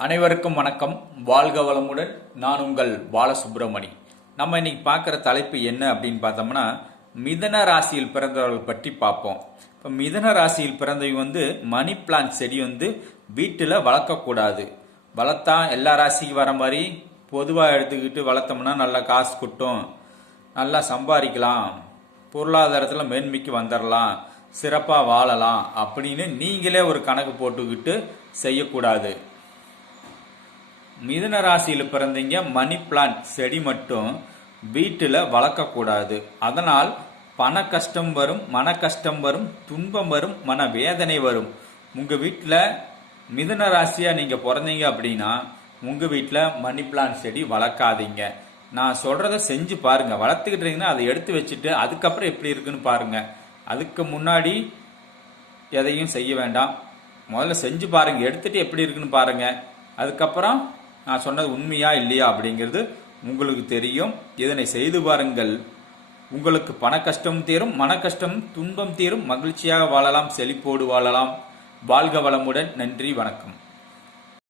அனைவருக்கும் வணக்கம். வாழ்க வளமுடன். நான் உங்கள் பாலசுப்ரமணி. நம்ம இன்னைக்கு பார்க்குற தலைப்பு என்ன அப்படின்னு பார்த்தோம்னா, மிதன ராசியில் பிறந்தவர்கள் பற்றி பார்ப்போம். இப்போ மிதன ராசியில் பிறந்தவங்க மணி பிளான்ட் செடி வீட்டில் வளர்க்கக்கூடாது. வளர்த்தா எல்லா ராசிக்கு வர மாதிரி பொதுவாக எடுத்துக்கிட்டு வளர்த்தோம்னா நல்லா காசு கொட்டும், நல்லா சம்பாதிக்கலாம், பொருளாதாரத்தில் மேன்மைக்கு வந்துடலாம், சிறப்பாக வாழலாம் அப்படின்னு நீங்களே ஒரு கணக்கு போட்டுக்கிட்டு செய்யக்கூடாது. மிதுன ராசியில் பிறந்தீங்க மணி பிளான்ட் செடி மட்டும் வீட்டில் வளர்க்கக்கூடாது. அதனால் பண கஷ்டம் வரும், மன கஷ்டம் வரும், துன்பம் வரும், மன வேதனை வரும். உங்கள் வீட்டில் மிதுன ராசியாக நீங்கள் பிறந்தீங்க அப்படின்னா உங்கள் வீட்டில் மணி பிளான்ட் செடி வளர்க்காதீங்க. நான் சொல்கிறத செஞ்சு பாருங்கள். வளர்த்துக்கிட்டீங்கன்னா அதை எடுத்து வச்சுட்டு அதுக்கப்புறம் எப்படி இருக்குன்னு பாருங்கள். அதுக்கு முன்னாடி எதையும் செய்ய வேண்டாம். முதல்ல செஞ்சு பாருங்கள், எடுத்துட்டு எப்படி இருக்குன்னு பாருங்கள். அதுக்கப்புறம் நான் சொன்னது உண்மையா இல்லையா அப்படிங்கிறது உங்களுக்கு தெரியும். இதனை செய்து பாருங்கள். உங்களுக்கு பண கஷ்டம் தீரும், மன கஷ்டம் துன்பம் தீரும், மகிழ்ச்சியாக வாழலாம், செழிப்போடு வாழலாம். வாழ்க வளமுடன். நன்றி, வணக்கம்.